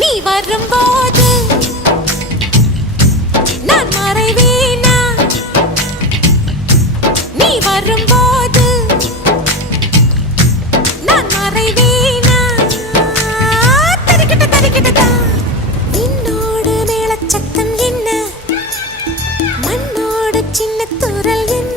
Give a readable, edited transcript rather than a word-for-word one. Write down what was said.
நீ வரும்போது நான் மறைவேனா நீ வரும்போது நான் மறைவேனா தரிக்கிட்ட தரிக்கிட்டதா என்னோடு மேளச்சத்தம் என்ன மண்ணோடு சின்ன துரல் என்ன